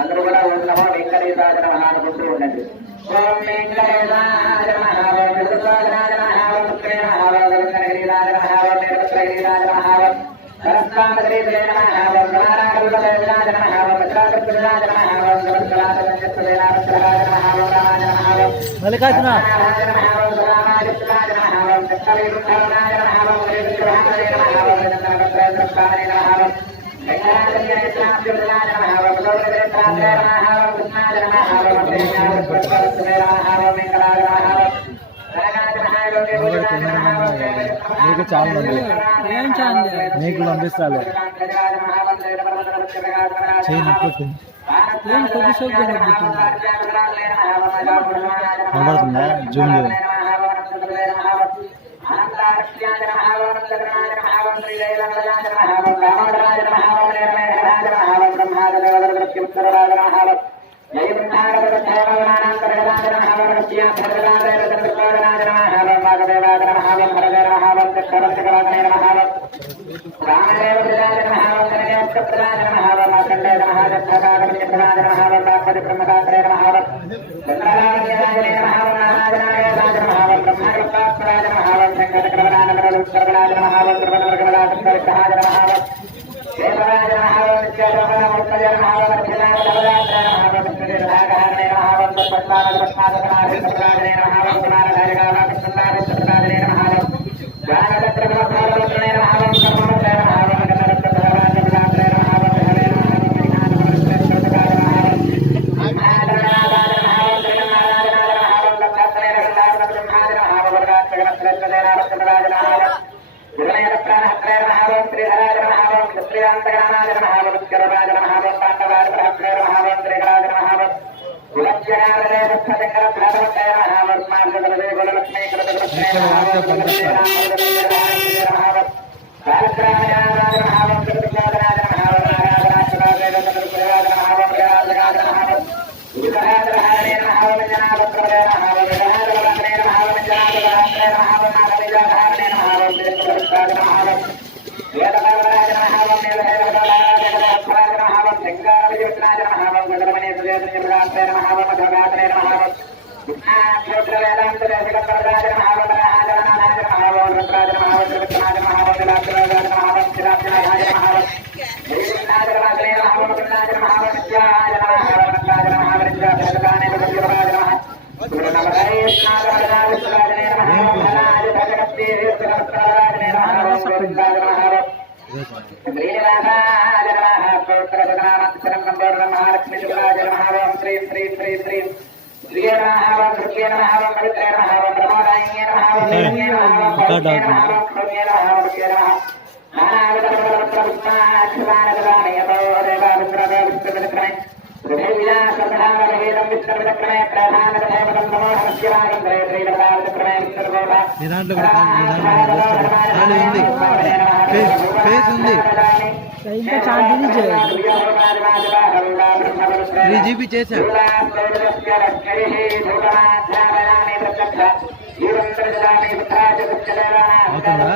అందరూ కూడా ఉన్నమో వెంకటేశాయ నమః అనుకుంటూ ఉండండి. ఓం వెంకటేశాయ నమః, ఓం విష్ణుపాదాయ నమః, ఓం శ్రీరామ గోవిందగిరిరాజ నమః, ఓం వీరభద్రగిరిరాజ నమః, ఓం సరస్వామగిరిరాజ నమః, ఓం నారాయణగురుదేవరాజ నమః, ఓం భద్రాద్రిరాజ నమః, ఓం గణపతిరాజ నమః, ఓం రామాయ నమః, ఓం మల్లికార్జున రాజ నమః, ఓం రామాదిత్యరాజ నమః, ఓం చక్రవిరుద్ధాయ నమః, ఓం శ్రీవిష్ణురాజాయ నమః, ఓం నందనగోత్రస్వామినే నమః, ఓం నీకు చాలా నీకు పంపిస్తాను కనబడుతుందా జూమ్ లో ఇంకా చార్జీ 3GB చేశా అవుతుందా